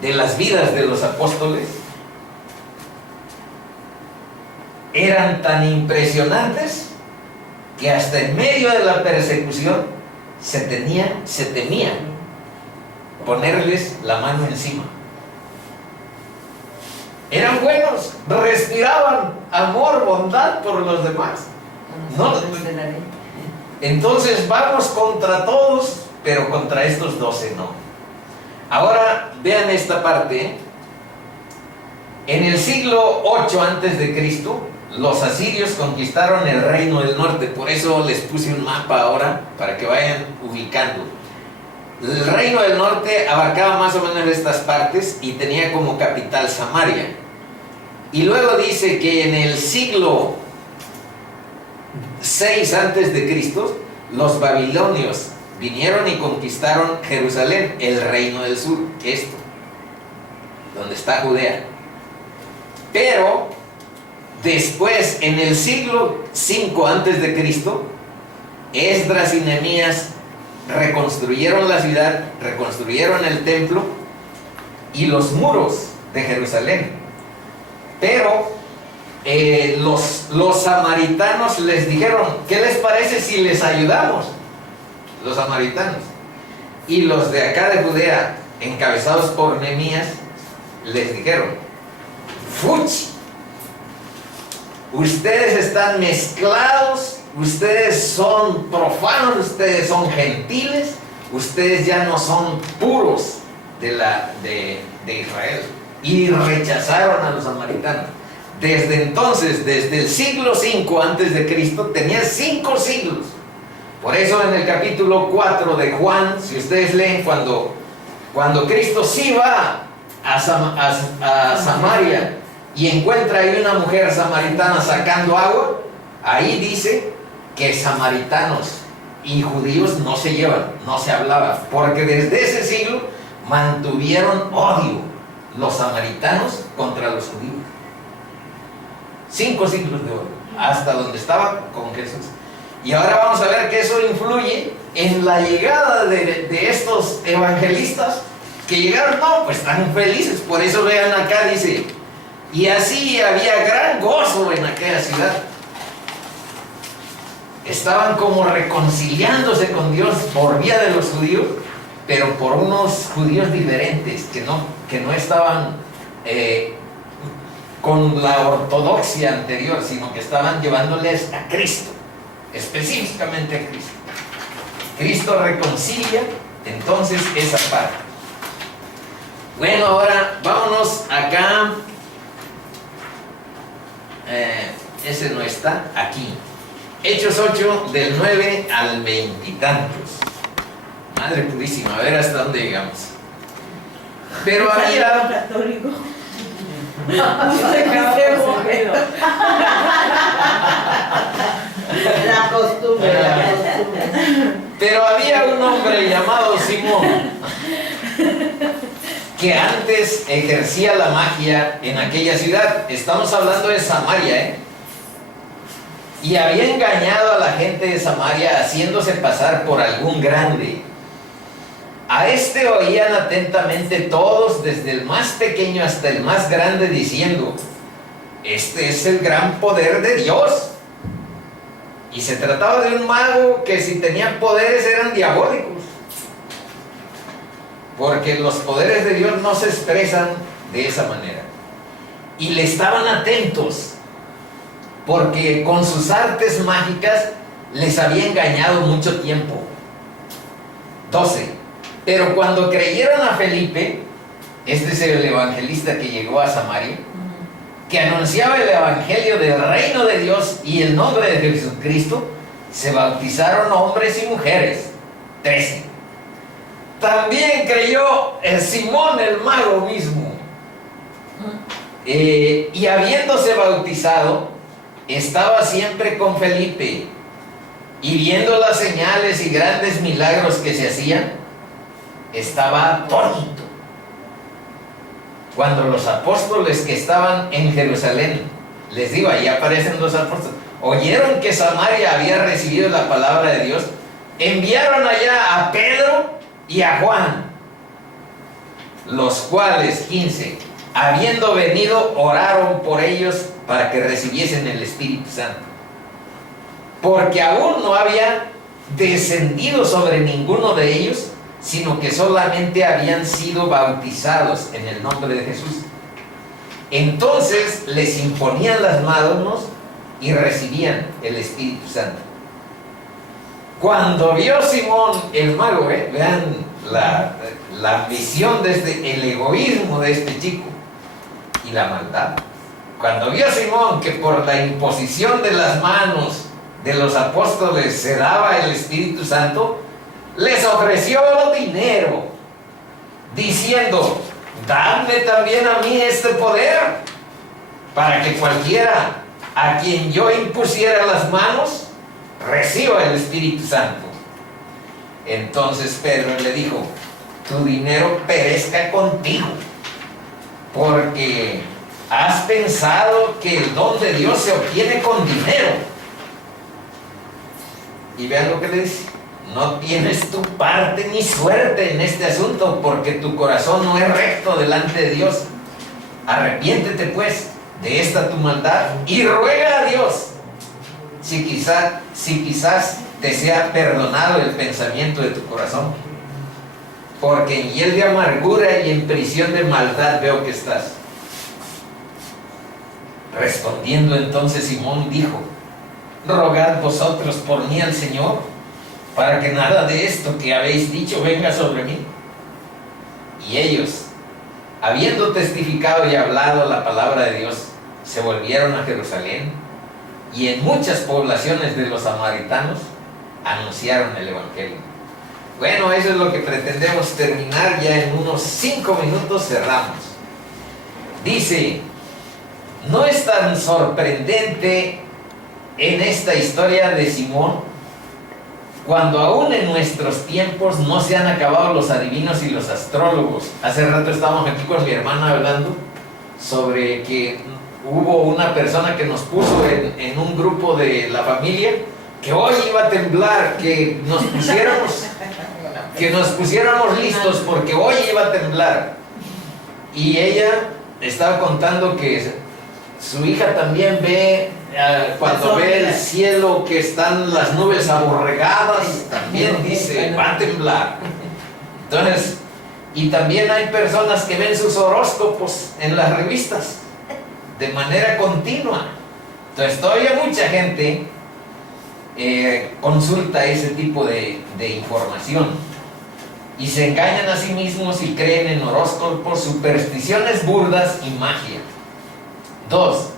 de las vidas de los apóstoles eran tan impresionantes que hasta en medio de la persecución se temía ponerles la mano encima. Eran buenos, respiraban amor, bondad por los demás. No, entonces vamos contra todos, pero contra estos 12 no. Ahora vean esta parte. En el siglo 8 antes de Cristo, los asirios conquistaron el reino del norte. Por eso les puse un mapa ahora para que vayan ubicando. El reino del norte abarcaba más o menos estas partes y tenía como capital Samaria. Y luego dice que en el siglo 6 antes de Cristo, los babilonios vinieron y conquistaron Jerusalén, el reino del sur, esto, donde está Judea. Pero después, en el siglo 5 antes de Cristo, Esdras y Nehemías reconstruyeron la ciudad, reconstruyeron el templo y los muros de Jerusalén. Pero los samaritanos les dijeron: ¿qué les parece si les ayudamos? Los samaritanos. Y los de acá de Judea, encabezados por Nehemías, les dijeron: ¡fuchi! Ustedes están mezclados, ustedes son profanos, ustedes son gentiles, ustedes ya no son puros de Israel. Y rechazaron a los samaritanos. Desde entonces, desde el siglo 5 antes de Cristo, tenía 5 siglos. Por eso en el capítulo 4 de Juan, si ustedes leen, cuando Cristo sí va a Samaria y encuentra ahí una mujer samaritana sacando agua, ahí dice que samaritanos y judíos no se llevan, no se hablaba, porque desde ese siglo mantuvieron odio los samaritanos contra los judíos. 5 siglos de odio, hasta donde estaba con Jesús. Y ahora vamos a ver que eso influye en la llegada de estos evangelistas que llegaron, no, pues tan felices. Por eso vean acá, dice: y así había gran gozo en aquella ciudad. Estaban como reconciliándose con Dios por vía de los judíos, pero por unos judíos diferentes, que no estaban con la ortodoxia anterior, sino que estaban llevándoles a Cristo, específicamente a Cristo. Cristo reconcilia entonces esa parte. Bueno, ahora vámonos acá. Ese no está aquí. Hechos 8, del 9 al 20 y tantos. Madre purísima, a ver hasta dónde llegamos. Pero había... La costumbre. Pero había un hombre llamado Simón que antes ejercía la magia en aquella ciudad. Estamos hablando de Samaria, y había engañado a la gente de Samaria haciéndose pasar por algún grande. A este oían atentamente todos, desde el más pequeño hasta el más grande, diciendo: este es el gran poder de Dios. Y se trataba de un mago que, si tenían poderes, eran diabólicos, porque los poderes de Dios no se expresan de esa manera. Y le estaban atentos, porque con sus artes mágicas les había engañado mucho tiempo. 12. Pero cuando creyeron a Felipe, este es el evangelista que llegó a Samaria, que anunciaba el evangelio del reino de Dios y el nombre de Jesucristo, se bautizaron hombres y mujeres. 13. También creyó Simón el mago mismo, y habiéndose bautizado, estaba siempre con Felipe, y viendo las señales y grandes milagros que se hacían, estaba atónito. Cuando los apóstoles que estaban en Jerusalén, les digo, ahí aparecen los apóstoles, oyeron que Samaria había recibido la palabra de Dios, enviaron allá a Pedro y a Juan. los cuales, 15, habiendo venido, oraron por ellos para que recibiesen el Espíritu Santo, porque aún no había descendido sobre ninguno de ellos, sino que solamente habían sido bautizados en el nombre de Jesús. Entonces les imponían las manos y recibían el Espíritu Santo. Cuando vio Simón el mago, vean la visión desde el egoísmo de este chico y la maldad. Cuando vio Simón que por la imposición de las manos de los apóstoles se daba el Espíritu Santo, les ofreció dinero, diciendo: dadme también a mí este poder, para que cualquiera a quien yo impusiera las manos reciba el Espíritu Santo. Entonces Pedro le dijo: tu dinero perezca contigo, porque has pensado que el don de Dios se obtiene con dinero. Y vean lo que le dice: no tienes tu parte ni suerte en este asunto, porque tu corazón no es recto delante de Dios. Arrepiéntete pues de esta tu maldad y ruega a Dios si quizás te sea perdonado el pensamiento de tu corazón, porque en hiel de amargura y en prisión de maldad veo que estás. Respondiendo entonces Simón dijo: rogad vosotros por mí al Señor, para que nada de esto que habéis dicho venga sobre mí. Y ellos, habiendo testificado y hablado la palabra de Dios, se volvieron a Jerusalén, y en muchas poblaciones de los samaritanos anunciaron el Evangelio. Bueno, eso es lo que pretendemos terminar. Ya en unos 5 minutos cerramos. Dice: no es tan sorprendente en esta historia de Simón, cuando aún en nuestros tiempos no se han acabado los adivinos y los astrólogos. Hace rato estábamos aquí con mi hermana hablando sobre que hubo una persona que nos puso en un grupo de la familia que hoy iba a temblar, que nos pusiéramos listos porque hoy iba a temblar. Y ella estaba contando que su hija también ve, cuando ve el cielo que están las nubes aborregadas, también dice: va a temblar. Entonces, y también hay personas que ven sus horóscopos en las revistas de manera continua. Entonces todavía mucha gente consulta ese tipo de información y se engañan a sí mismos y creen en horóscopos, supersticiones burdas y magia. 2.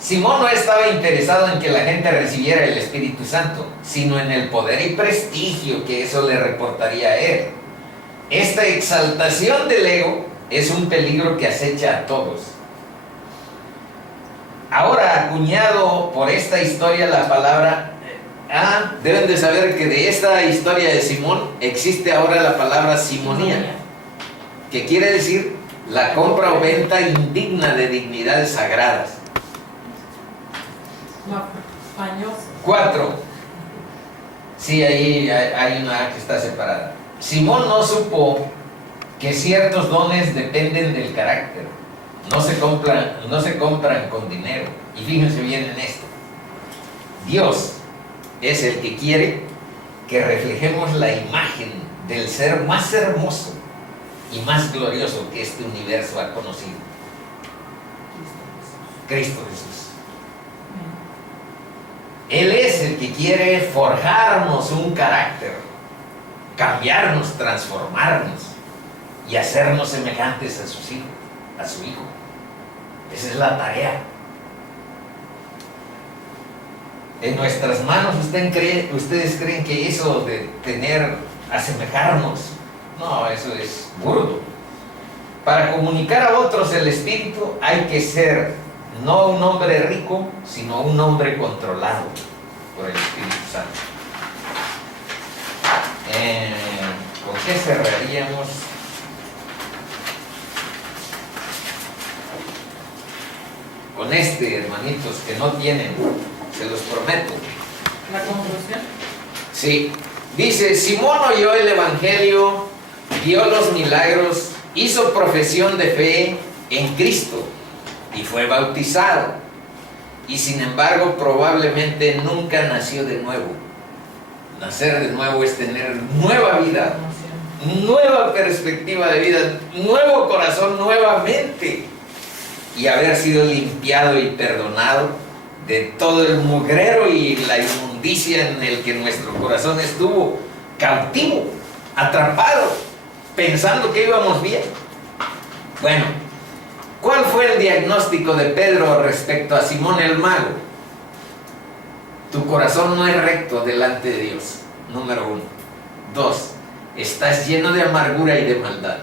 Simón no estaba interesado en que la gente recibiera el Espíritu Santo, sino en el poder y prestigio que eso le reportaría a él. Esta exaltación del ego es un peligro que acecha a todos. Ahora, acuñado por esta historia la palabra, deben de saber que de esta historia de Simón existe ahora la palabra simonía, que quiere decir la compra o venta indigna de dignidades sagradas. 4. Sí, ahí hay una A que está separada. Simón no supo que ciertos dones dependen del carácter. No se compran con dinero. Y fíjense bien en esto: Dios es el que quiere que reflejemos la imagen del ser más hermoso y más glorioso que este universo ha conocido: Cristo Jesús. Él es el que quiere forjarnos un carácter, cambiarnos, transformarnos y hacernos semejantes a su Hijo. Esa es la tarea. En nuestras manos. ¿Ustedes creen que eso de asemejarnos? No, eso es burdo. Para comunicar a otros el Espíritu hay que ser no un hombre rico, sino un hombre controlado por el Espíritu Santo. ¿Con qué cerraríamos? Con hermanitos, que no tienen, se los prometo. ¿La conclusión? Sí. Dice: Simón oyó el Evangelio, vio los milagros hizo profesión de fe en Cristo y fue bautizado, y sin embargo probablemente nunca nació de nuevo. Nacer de nuevo es tener nueva vida, nueva perspectiva de vida, nuevo corazón nuevamente, y haber sido limpiado y perdonado de todo el mugrero y la inmundicia en el que nuestro corazón estuvo cautivo, atrapado, pensando que íbamos bien. Bueno, ¿cuál fue el diagnóstico de Pedro respecto a Simón el mago? Tu corazón no es recto delante de Dios, número 1. 2, estás lleno de amargura y de maldad.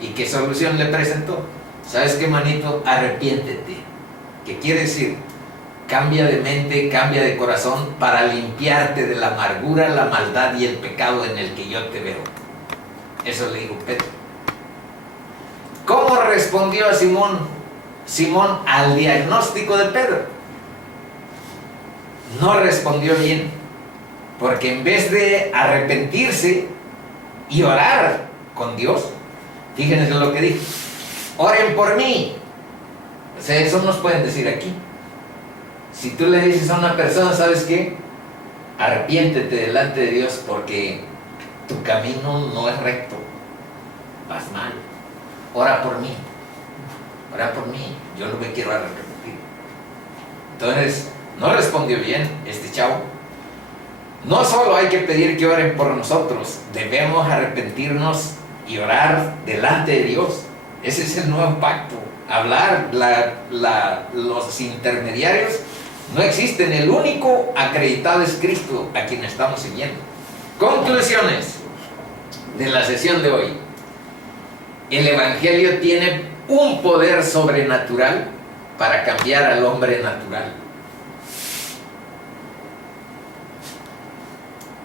¿Y qué solución le presentó? ¿Sabes qué, manito? Arrepiéntete. ¿Qué quiere decir? Cambia de mente, cambia de corazón para limpiarte de la amargura, la maldad y el pecado en el que yo te veo. Eso le dijo Pedro. ¿Cómo respondió a Simón al diagnóstico de Pedro? No respondió bien, porque en vez de arrepentirse y orar con Dios, fíjense lo que dijo: oren por mí. O sea, eso nos pueden decir aquí. Si tú le dices a una persona, ¿sabes qué? Arrepiéntete delante de Dios porque tu camino no es recto, vas mal. Ora por mí, yo no me quiero arrepentir. Entonces, no respondió bien este chavo. No solo hay que pedir que oren por nosotros, debemos arrepentirnos y orar delante de Dios. Ese es el nuevo pacto. Hablar, los intermediarios no existen, el único acreditado es Cristo, a quien estamos siguiendo. Conclusiones de la sesión de hoy. El Evangelio tiene un poder sobrenatural para cambiar al hombre natural.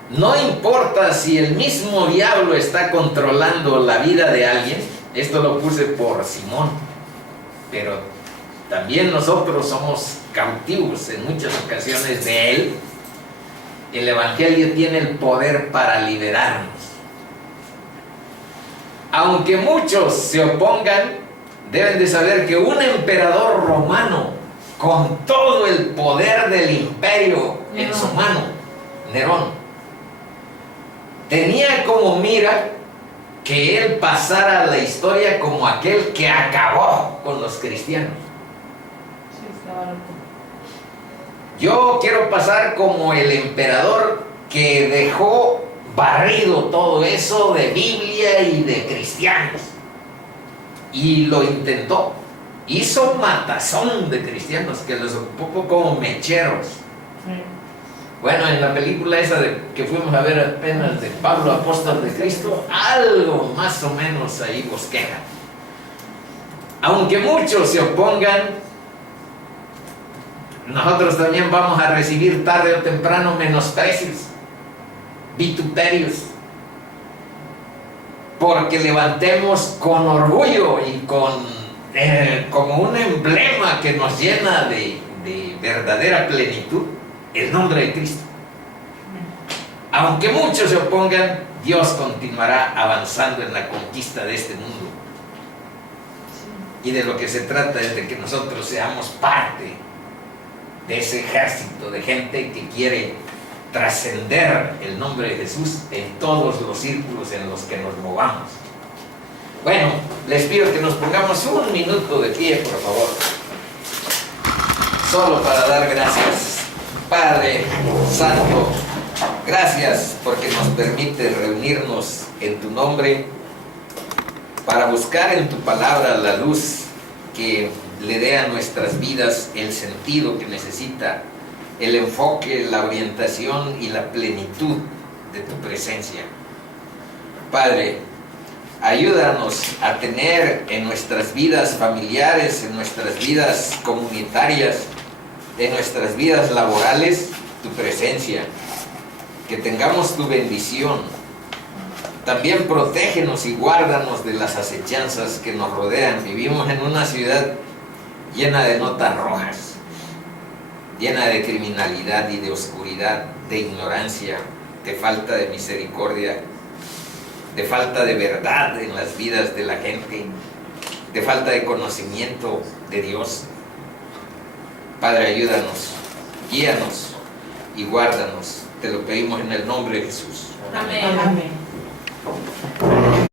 No importa si el mismo diablo está controlando la vida de alguien, esto lo puse por Simón, pero también nosotros somos cautivos en muchas ocasiones de él. El Evangelio tiene el poder para liberarnos. Aunque muchos se opongan, deben de saber que un emperador romano, con todo el poder del imperio en su mano, Nerón, tenía como mira que él pasara a la historia como aquel que acabó con los cristianos. Yo quiero pasar como el emperador que dejó barrido todo eso de Biblia y de cristianos, y lo intentó. Hizo matazón de cristianos que los ocupó como mecheros. Bueno, en la película esa que fuimos a ver apenas de Pablo, apóstol de Cristo, algo más o menos ahí bosqueja. Aunque muchos se opongan, nosotros también vamos a recibir tarde o temprano menosprecios, vituperios, porque levantemos con orgullo y como un emblema que nos llena de verdadera plenitud el nombre de Cristo. Aunque muchos se opongan, Dios continuará avanzando en la conquista de este mundo. Y de lo que se trata es de que nosotros seamos parte de ese ejército de gente que quiere trascender el nombre de Jesús en todos los círculos en los que nos movamos. Bueno, les pido que nos pongamos un minuto de pie, por favor, solo para dar gracias. Padre Santo, gracias porque nos permite reunirnos en tu nombre para buscar en tu palabra la luz que le dé a nuestras vidas el sentido que necesita, el enfoque, la orientación y la plenitud de tu presencia. Padre, ayúdanos a tener en nuestras vidas familiares, en nuestras vidas comunitarias, en nuestras vidas laborales, tu presencia, que tengamos tu bendición. También protégenos y guárdanos de las acechanzas que nos rodean. Vivimos en una ciudad llena de notas rojas, llena de criminalidad y de oscuridad, de ignorancia, de falta de misericordia. de falta de verdad en las vidas de la gente, de falta de conocimiento de Dios. Padre, ayúdanos, guíanos y guárdanos. Te lo pedimos en el nombre de Jesús. Amén. Amén.